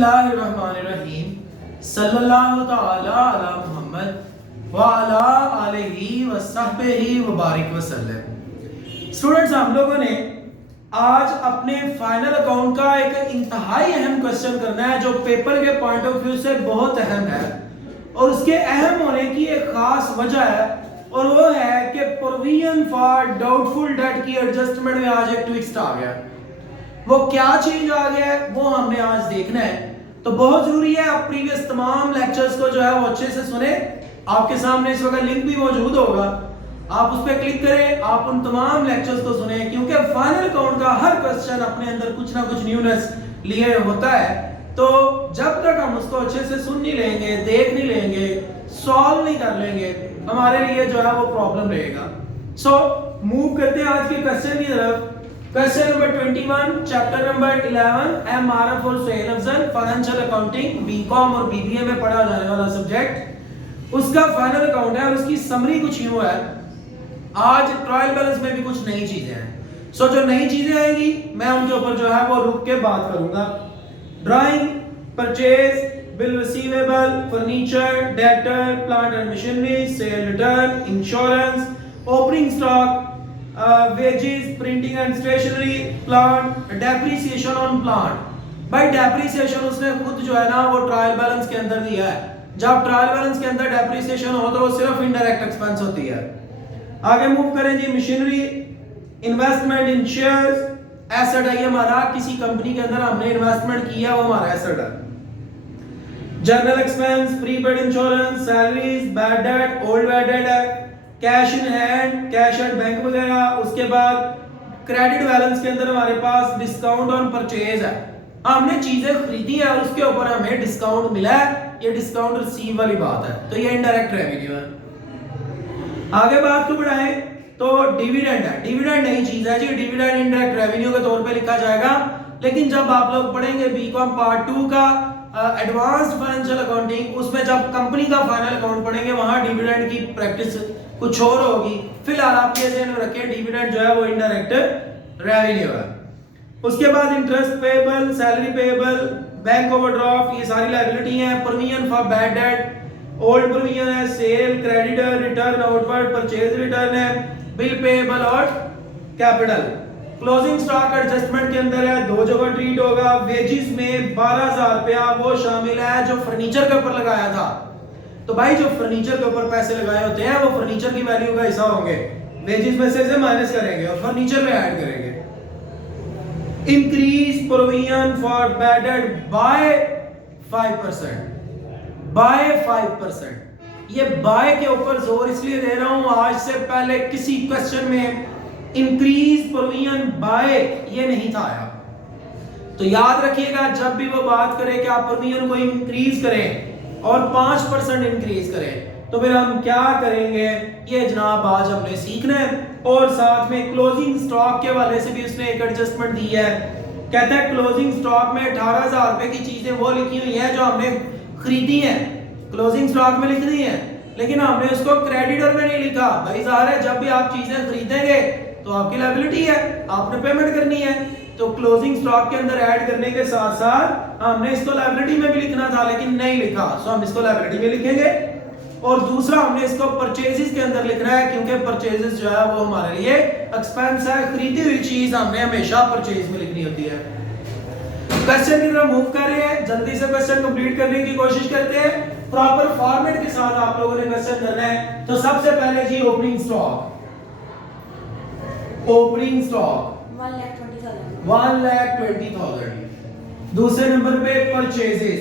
बिस्मिल्लाहिर्रहमानिर्रहीम सल्लल्लाहु तआला अला मुहम्मद व अला आलिहि व सहबिहि व बारिक वसल्लम। स्टूडेंट्स, हम लोगों ने आज अपने फाइनल अकाउंट का एक इंतहाई अहम क्वेश्चन करना है जो पेपर के पॉइंट ऑफ व्यू से बहुत अहम है और उसके अहम होने की एक खास वजह है और वो है कि प्रोविजन फॉर डाउटफुल डेट की एडजस्टमेंट में आज एक ट्विस्ट आ गया। वो क्या चेंज आ गया है वो हमने आज देखना है, तो बहुत जरूरी है आप प्रीवियस तमाम लेक्चर्स को जो है वो अच्छे से सुने। आपके सामने इस वक्त लिंक भी मौजूद होगा, आप उस पर क्लिक करें, आप उन तमाम लेक्चर्स को सुने क्योंकि फाइनल अकाउंट का हर क्वेश्चन अपने अंदर कुछ ना कुछ न्यूनेस लिए होता है। तो जब तक हम उसको अच्छे से सुन नहीं लेंगे, देख नहीं लेंगे, सॉल्व नहीं कर लेंगे, हमारे लिए जो है वो प्रॉब्लम रहेगा। सो मूव करते हैं आज के क्वेश्चन की तरफ। Question number 21, chapter number 11, MRF और Suhail Afzal, financial accounting, BCom और बीबीए में पढ़ा जाने वाला सब्जेक्ट, उसका फाइनल अकाउंट है और उसकी समरी कुछ यूं है। आज ट्रायल बैलेंस में भी कुछ नई चीजें हैं। सो जो नई चीजें आएंगी मैं उनके ऊपर जो है वो रुक के बात करूंगा। Drawing, purchase, bill receivable, furniture, debtor, plant and machinery, sale return, insurance, opening stock, wages, printing and stationery, plant, depreciation on plant. भाई डेप्रिसिएशन उसने खुद जो है ना वो ट्रायल बैलेंस के अंदर दिया है। जब ट्रायल बैलेंस के अंदर डेप्रिसिएशन हो तो वो सिर्फ इनडायरेक्ट एक्सपेंस होती है। आगे मूव करें जी। Machinery, investment in shares, asset है ये हमारा, किसी कंपनी के अंदर हमने इन्वेस्टमेंट किया वो हमारा एसेट है। General expense, prepaid insurance, salaries, bad debt, old bad debt है, cash in hand, cash at bank वगैरह। उसके बाद क्रेडिट बैलेंस के अंदर हमारे पास डिस्काउंट ऑन परचेज है, हमने चीजें खरीदी है और उसके ऊपर हमें डिस्काउंट मिला है, ये डिस्काउंट रिसीव वाली बात है, तो ये इनडायरेक्ट रेवेन्यू है। आगे बात को बढ़ाएं तो डिविडेंड है। डिविडेंड नई चीज है जी, डिविडेंड इनडायरेक्ट रेवेन्यू के तौर पे लिखा जाएगा, लेकिन जब आप लोग पढ़ेंगे बीकॉम पार्ट 2 का एडवांस्ड फाइनेंशियल अकाउंटिंग, उसमें जब कंपनी का फाइनल अकाउंट पढ़ेंगे वहां डिविडेंड की प्रैक्टिस कुछ और होगी। फिलहाल आप ये ध्यान रखें डिविडेंड जो है वो इनडायरेक्ट रेवेन्यू है। उसके बाद interest payable, salary payable, bank overdraft, ये सारी लायबिलिटी हैं। Provision for bad debt, old provision है, sale, creditor, return, outward purchase return है, बिल पेएबल और कैपिटल। क्लोजिंग स्टॉक एडजस्टमेंट के अंदर है, दो जगह ट्रीट होगा। वेजेस में 12,000 रुपया वो शामिल है जो फर्नीचर के ऊपर लगाया था। तो भाई जो फर्नीचर के ऊपर पैसे लगाए होते हैं वो फर्नीचर की वैल्यू का हिस्सा होंगे, वेजेस में से माइनस करेंगे और फर्नीचर में ऐड करेंगे। Increase provision for bad debt by 5%, by 5%। ये बाय के ऊपर जोर इसलिए दे रहा हूं, आज से पहले किसी क्वेश्चन में इंक्रीज प्रोविजन बाय ये नहीं था आया। तो याद रखिएगा जब भी वो बात करें कि आप प्रोविजन को इंक्रीज करें और 5% इंक्रीज करें तो फिर हम क्या करेंगे ये जनाब आज हमने सीखना है। और साथ में क्लोजिंग स्टॉक के हवाले से भी उसने एक एडजस्टमेंट दी है। कहता है क्लोजिंग स्टॉक में 18,000 रुपए की चीजें वो लिखी हुई हैं जो हमने खरीदी हैं, क्लोजिंग स्टॉक में लिख दी है, लेकिन हमने उसको क्रेडिटर में नहीं लिखा। भाई ज़ाहिर है जब भी आप चीजें खरीदेंगे तो आपकी लायबिलिटी है, आपने पेमेंट करनी है, तो क्लोजिंग स्टॉक के अंदर ऐड करने के साथ साथ हमने इसको लायबिलिटी में भी लिखना था लेकिन नहीं लिखा, सो हम इसको लायबिलिटी में लिखेंगे। और दूसरा हमने इसको परचेजेस के अंदर लिखना है क्योंकि परचेजेस जो है वो हमारे लिए एक्सपेंस है, खरीदी हुई चीज हमने हमेशा परचेज में लिखनी होती है। क्वेश्चन की तरफ मूव कर रहे हैं, जल्दी से क्वेश्चन कंप्लीट करने की कोशिश करते हैं। प्रॉपर फॉर्मेट के साथ आप लोगों ने क्वेश्चन करना है। तो सबसे पहले जी ओपनिंग स्टॉक, ओपनिंग स्टॉक 1,20,000। दूसरे नंबर पे परचेजेस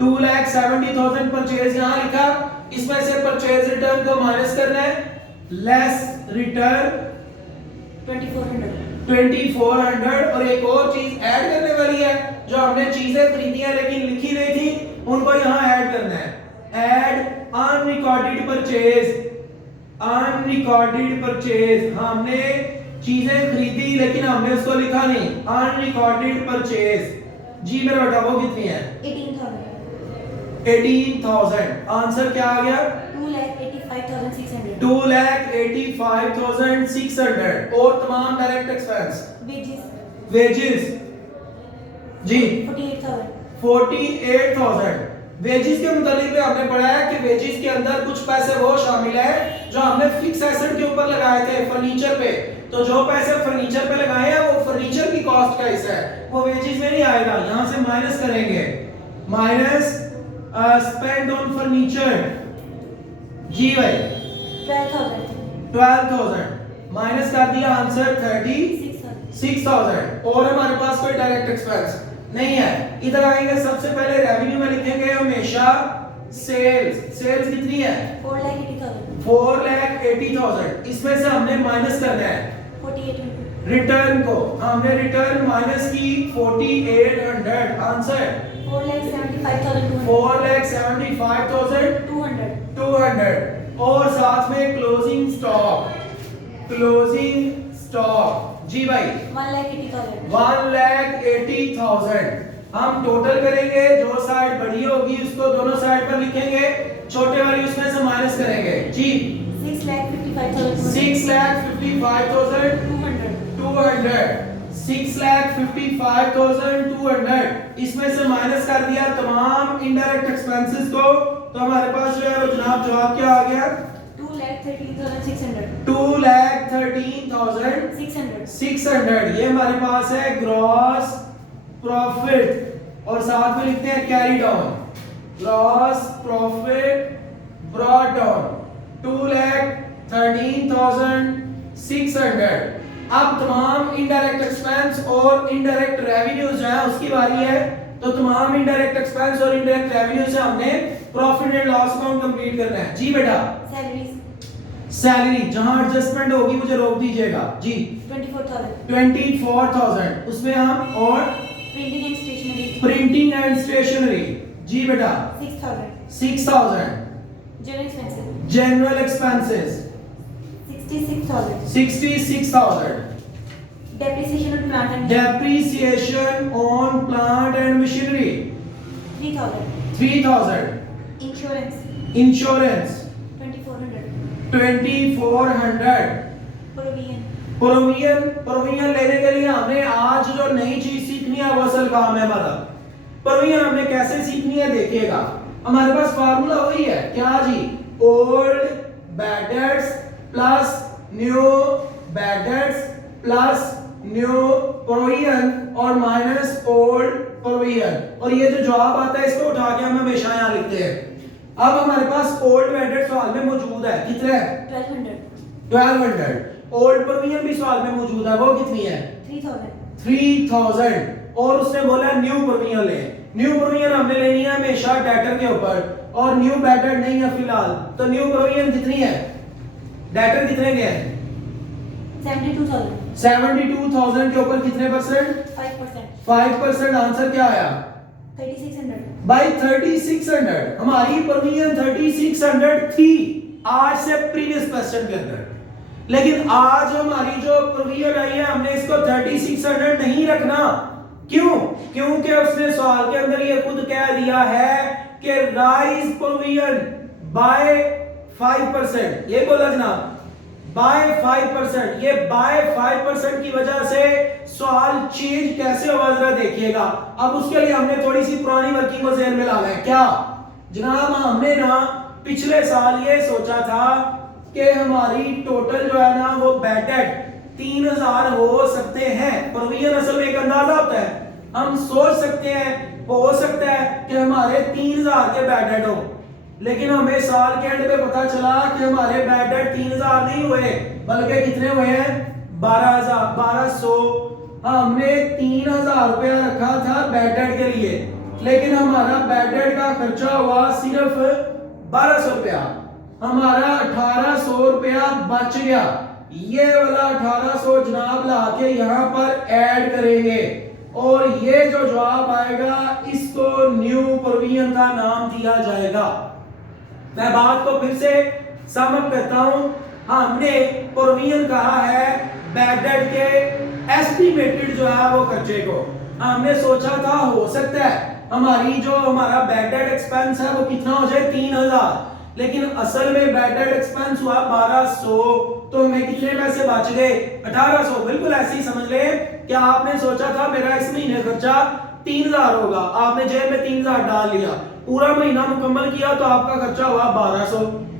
2,70,000 परचेज यहां लिखा, इसमें से परचेज रिटर्न को माइनस करना है, लेस रिटर्न 2400। और एक और चीज ऐड करने वाली है, जो हमने चीजें खरीदी हैं लेकिन लिखी नहीं थी उनको यहां ऐड करना है। Add unrecorded purchase, unrecorded purchase, हमने चीजें खरीदी लेकिन हमने उसको लिखा नहीं, अनरिकॉर्डेड परचेज। जी मेरा बेटा वो कितनी है? 18,000। आंसर क्या आ गया? 2,85,600। 2,85,600। और तमाम डायरेक्ट एक्सपेंस, वेजेस वेजेस जी 48,000. 48,000. वेजिस के मुतालिक भी हमने पढ़ा है कि वेजिस के अंदर कुछ पैसे वो शामिल है जो हमने फिक्स एसेट के ऊपर लगाए थे फर्नीचर पे। तो जो पैसे फर्नीचर पे लगाए हैं वो फर्नीचर की कॉस्ट का हिस्सा है, वो वेजिस में नहीं आएगा। यहां से माइनस करेंगे, माइनस स्पेंड ऑन फर्नीचर। जी भाई 12,000. 12,000 माइनस कर दिया, आंसर 6,000. 36,000। और हमारे पास कोई डायरेक्ट एक्सपेंस नहीं है। इधर आएंगे, सबसे पहले रेवेन्यू में लिखेंगे हमेशा सेल्स। सेल्स कितनी है? 4,80,000. 4,80,000। इसमें से हमने माइनस करना है 48,000. रिटर्न को। हमने रिटर्न माइनस की 4,800। आंसर 4,75,200. 4,75,200। 200. और साथ में क्लोजिंग स्टॉक। क्लोजिंग स्टॉक जी भाई 1,80,000. 1,80,000। हम टोटल करेंगे, जो साइड बड़ी होगी उसको दोनों साइड पर लिखेंगे, छोटे वाली उसमें से माइनस करेंगे जी। 6,55,200. 6,55,200। 6,55,200 इसमें से माइनस कर दिया तमाम इनडायरेक्ट एक्सपेंसेस को, तो हमारे पास जो है वो जनाब जवाब क्या आ गया? 2,13,600. 2,13,600। ये हमारे पास है ग्रॉस प्रॉफिट, और साथ में लिखते हैं carry down. Gross profit brought down 2,13,600। अब तमाम इनडायरेक्ट एक्सपेंस और इनडायरेक्ट रेवेन्यू जो है उसकी बारी है। तो तमाम इनडायरेक्ट एक्सपेंस और इनडायरेक्ट रेवेन्यू से हमने profit and loss account complete करना है जी बेटा। सैलरी जहां एडजस्टमेंट होगी मुझे रोक दीजिएगा जी। 24,000 उसमें हम, और प्रिंटिंग एंड स्टेशनरी जी बेटा 6,000। General expenses 66,000। Depreciation on plant and machinery 3,000। Insurance 2,400। Provision लेने के लिए हमने आज जो नई चीज सीखनी है वो असल काम है हमारा। प्रोविजन हमने कैसे सीखनी है देखिएगा, हमारे पास फार्मूला वही है क्या जी? Old bad debts plus new bad debts plus new provision और माइनस ओल्ड प्रोविजन। और ये जो जवाब आता है इसको उठा के हम हमेशा यहाँ लिखते हैं। अब हमारे पास ओल्ड बैड डेट सवाल में मौजूद है, कितने? 1200। ओल्ड प्रोविजन भी सवाल में मौजूद है, वो कितनी है? 3,000। और उसने बोला न्यू प्रोविजन ले। न्यू प्रोविजन हमने लेनी है हमेशा डेटर के ऊपर, और न्यू बैड डेट नहीं है फिलहाल, तो न्यू प्रोविजन कितनी है? डेटर कितने के हैं? 72,000 के ऊपर कितने परसेंट? 5%। आंसर क्या आया? 3,600. भाई 3,600। हमारी प्रोविजन 3,600 थी आज से प्रीवियस क्वेश्चन के अंदर, लेकिन आज हमारी जो प्रोविजन आई है हमने इसको 3,600 नहीं रखना। क्यों? क्योंकि उसने सवाल के अंदर ये खुद कह दिया है कि राइज प्रोविजन बाय 5%। ये बोला जनाब बाय 5%। ये बाय 5% की वजह से सवाल चेंज कैसे हुआ जरा देखिएगा। अब उसके लिए हमने थोड़ी सी पुरानी वर्किंग को ज़हन में लाना है। क्या जनाब? हमने ना पिछले साल ये सोचा था कि हमारी टोटल जो है ना वो बैड डेट 3,000 हो सकते हैं। प्रोविजन असल में एक अंदाजा होता है, हम सोच सकते हैं हो सकता है कि हमारे 3,000 के बैड डेट हो, लेकिन हमें साल के एंड पे पता चला कि हमारे बैड डेट 3,000 नहीं हुए, बल्कि कितने हुए हैं? 12,000। हमने 3,000 रुपया रखा था बैड डेट के लिए, लेकिन हमारा बैड डेट का खर्चा हुआ सिर्फ 1,200 रुपया। हमारा 1,800 रुपया बच गया। ये वाला 1,800 जनाब ला के यहाँ पर ऐड करेंगे, और ये जो जवाब आएगा इसको न्यू प्रोविजन का नाम दिया जाएगा। मैं बात को फिर से समअप करता हूं। हमने प्रोविजन कहा है बैड डेट के एस्टिमेटेड जो है वो खर्चे को। हमने सोचा था हो सकता है हमारी जो हमारा बैड डेट एक्सपेंस है वो कितना हो जाए? 3,000, लेकिन असल में बैड डेट एक्सपेंस हुआ 1,200, तो हमें कितने पैसे बच गए? 1,800। बिल्कुल ऐसे ही समझ ले कि आपने सोचा था मेरा इस महीने खर्चा 3000 होगा, आपने जेब में 3000 डाल लिया, पूरा महीना मुकम्मल किया तो आपका खर्चा हुआ 1200,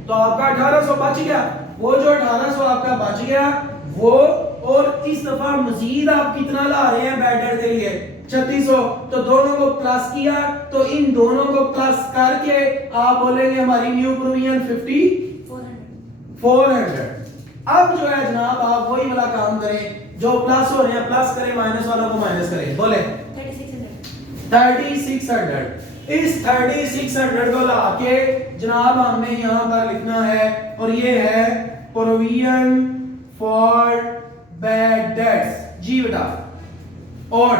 तो आपका 1800 बच गया। वो जो 1800 आपका बच गया वो, और इस दफा मजीद आप कितना ला रहे हैं बैड डेट के लिए 3600, तो दोनों को प्लस किया, तो इन दोनों को प्लस करके आप बोलेंगे हमारी न्यू प्रोविजन 400। अब जो है जनाब आप वही वाला काम करें, जो प्लस हो रहे हैं प्लस करें, माइनस वालों को माइनस करें। बोले 3600। इस 3600 को लाके जनाब हमने यहाँ पर लिखना है, और ये है प्रोविजन फॉर बैड डेट्स। जी बेटा, और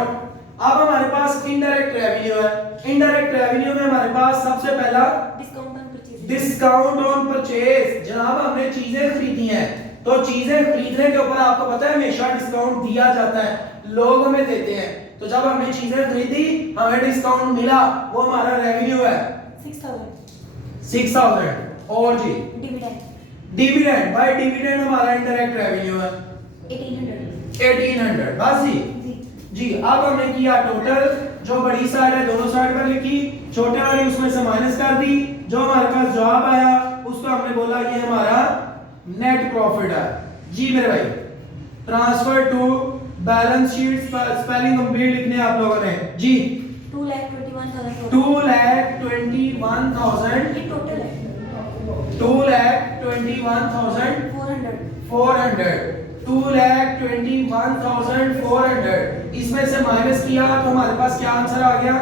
अब हमारे पास इनडायरेक्ट रेवेन्यू है। इनडायरेक्ट रेवेन्यू में हमारे पास सबसे पहला डिस्काउंट ऑन परचेज। जनाब हमने चीजें खरीदी हैं, तो चीजें खरीदने के ऊपर आपको पता है हमेशा डिस्काउंट दिया जाता है, लोग हमें देते हैं। तो जब हमने चीजें खरीदी हमें डिस्काउंट मिला, वो हमारा रेवेन्यू है 6000। और जी डिविडेंड, भाई डिविडेंड हमारा इनडायरेक्ट रेवेन्यू है 1800। बस जी अब हमने किया टोटल, जो बड़ी साइड है दोनों साइड पर लिखी, छोटे वाली उसमें से माइनस कर दी, जो हमारे पास जवाब आया उसको हमने बोला ये हमारा नेट प्रॉफिट है। जी मेरे भाई, transfer to balance sheet, spelling complete लिखने आप लोगों ने। जी 2,21,000 2,21,000 ये टोटल है 2,21,400 2,21,400। इसमें से माइनस किया तो हमारे पास क्या आंसर आ गया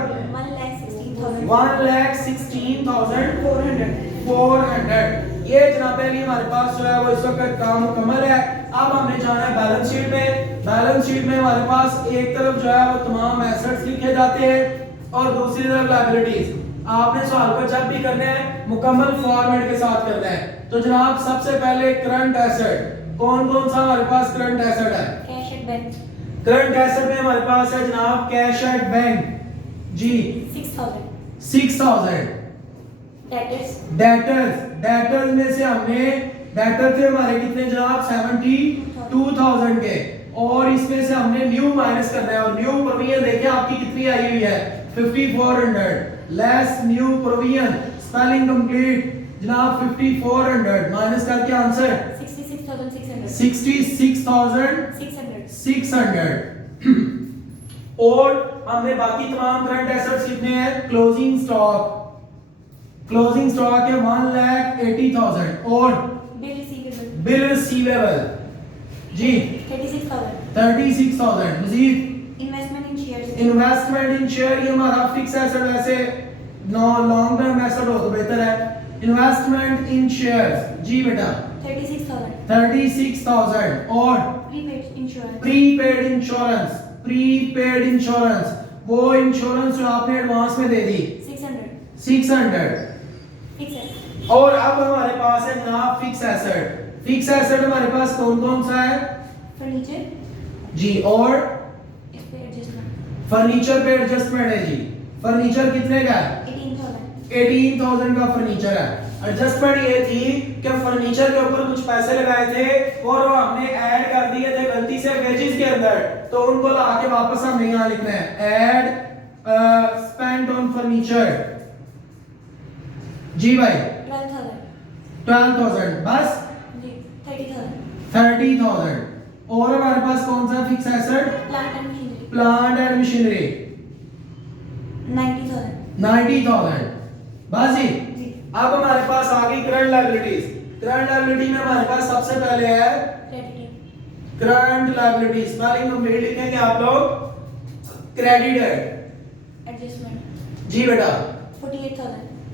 1,16,400। ये जनाब अली हमारे पास जो है वो इस वक्त काम मुकम्मल है। अब हमने जाना है बैलेंस शीट में। बैलेंस शीट में हमारे पास एक तरफ जो है वो तमाम एसेट्स लिखे जाते हैं और दूसरी तरफ लायबिलिटीज। आपने सवाल को जब भी करना है मुकम्मल फॉर्मेट के साथ करना है। तो जनाब सबसे पहले करंट एसेट, कौन कौन सा हमारे पास करंट एसेट है? Cash at bank current asset में हमारे पास है जनाब कैश एट बैंक। जी 6000। डेटर्स में से हमने डेटर थे हमारे कितने जनाब 72,000 के, और इसमें से हमने न्यू माइनस करना है, और न्यू प्रोविजन देखिए आपकी कितनी आई हुई है 5400 less new provision, spelling complete जनाब 5400 माइनस करके आंसर 66,600। और हमने बाकी तमाम करंट एसेट्स कितने हैं? क्लोजिंग स्टॉक है 1,80,000 और बिल रिसीवेबल जी 36,000। मजीद इन्वेस्टमेंट इन शेयर, ये हमारा फिक्स एसेट, वैसे लॉन्ग टर्म एसेट हो तो बेहतर है। इन्वेस्टमेंट इन शेयर्स जी बेटा 36,000 और प्रीपेड इंश्योरेंस, वो इंश्योरेंस जो आपने एडवांस में दे दी 600। और अब हमारे पास है जनाब फिक्स एसेट हमारे पास कौन कौन सा है? फर्नीचर जी, और इस पे एडजस्टमेंट फर्नीचर पे एडजस्टमेंट है जी। फर्नीचर कितने का है? 18,000 का फर्नीचर है। एडजस्टमेंट ये थी कि फर्नीचर के ऊपर कुछ पैसे लगाए थे और वो हमने ऐड कर दिए थे गलती से वेजेस के अंदर, तो उनको ला के वापस हमने यहाँ लिखना है ऐड स्पेंड ऑन फर्नीचर। जी भाई 12,000 बस 30,000। और हमारे पास कौन सा fix asset? Plant and machinery 90,000 बस जी। अब हमारे पास आ गई करंट लायबिलिटीज। करंट लायबिलिटी में हमारे पास सबसे पहले है करंट लायबिलिटी, स्पेलिंग कंप्लीट लिखेंगे आप लोग क्रेडिटर। एडजस्टमेंट जी बेटा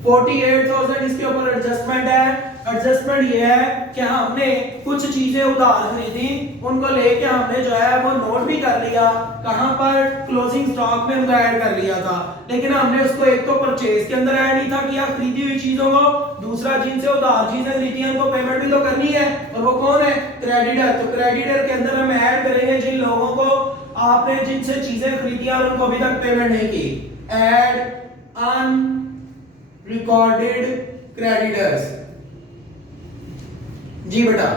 48,000 इसके ऊपर एडजस्टमेंट है। एडजस्टमेंट ये है कि हमने कुछ चीजें उधार खरीदी, उनको लेके हमने जो है वो नोट भी कर लिया, कहां पर क्लोजिंग स्टॉक में उनको ऐड कर लिया था, लेकिन हमने उसको एक तो परचेज के अंदर ऐड नहीं था किया खरीदी हुई चीजों को, दूसरा जिनसे उधार चीजें खरीदी हैं उनको पेमेंट भी तो करनी है, और वो कौन है? क्रेडिटर। तो क्रेडिटर के अंदर हम ऐड करेंगे जिन लोगों को आपने जिनसे चीजें खरीदी और उनको अभी तक पेमेंट नहीं की। ऐड अनरिकॉर्डेड क्रेडिटर्स जी बेटा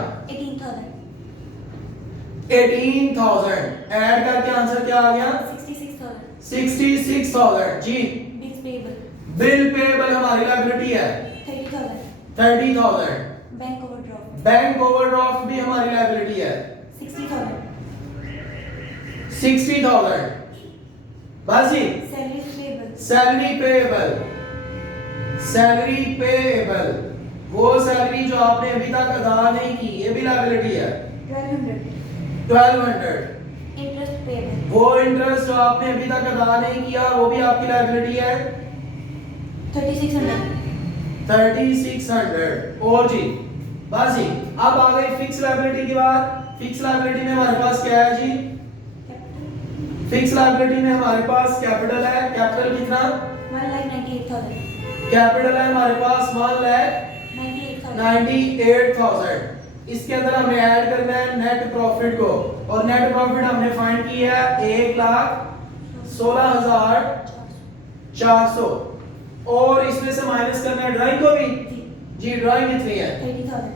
18,000 ऐड करके आंसर क्या आ गया 66,000. 66,000 जी। Bills payable. बिल पेबल हमारी लायबिलिटी है 30,000. 30,000। Bank overdraft. बैंक ओवरड्राफ्ट भी हमारी लायबिलिटी है 60,000. 60,000। बस जी। Salaries payable. Salary payable, salary payable वो सैलरी जो आपने अभी तक अदा नहीं की, ये भी लायबिलिटी है 1,200. 1200। Interest payable. वो इंटरेस्ट जो आपने अभी तक अदा नहीं किया, वो भी आपकी लायबिलिटी है 3,600. 3,600। और जी बस जी। अब आ गई फिक्स लायबिलिटी की बात। फिक्स लायबिलिटी में हमारे पास क्या है जी? Capital. फिक्स लायबिलिटी में हमारे पास कैपिटल है। कैपिटल कितना? 1,98,000. कैपिटल है हमारे पास 1,98,000। 98,000. इसके अंदर हमें ऐड करना है नेट प्रॉफिट को, और नेट प्रॉफिट हमने फाइंड की है 1,16,400, और इसमें से माइनस करना है ड्राइंग को भी जी। ड्राइंग कितनी है? 30,000.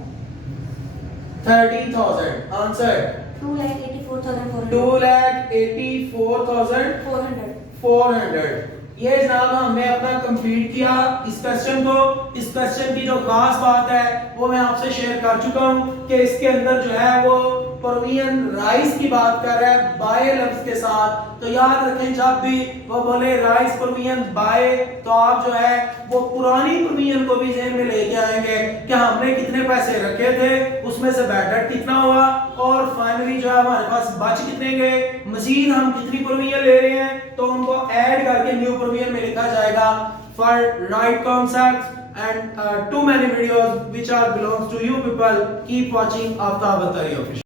30,000। आंसर 2,84,400. 2,84,400। 400. ये जनाब हमने अपना कंप्लीट किया इस क्वेश्चन को। इस क्वेश्चन की जो खास बात है वो मैं आपसे शेयर कर चुका हूँ कि इसके अंदर जो है वो परमियन राइस की बात कर रहा है बाय लफ्ज के साथ। तो याद रखें जब भी वो बोले राइस परमियन बाय, तो आप जो है वो पुरानी परमियन को भी ज़हन में लेके आएंगे कि हमने कितने पैसे रखे थे, उसमें से बैड डेट कितना हुआ, और फाइनली जो है हमारे पास बच कितने गए, मजीद हम कितनी परमियन ले रहे हैं, तो उनको ऐड करके न्यू परमियन में लिखा जाएगा। For right concept and too many videos which are belongs to you people, keep watching Aftab Attari Official.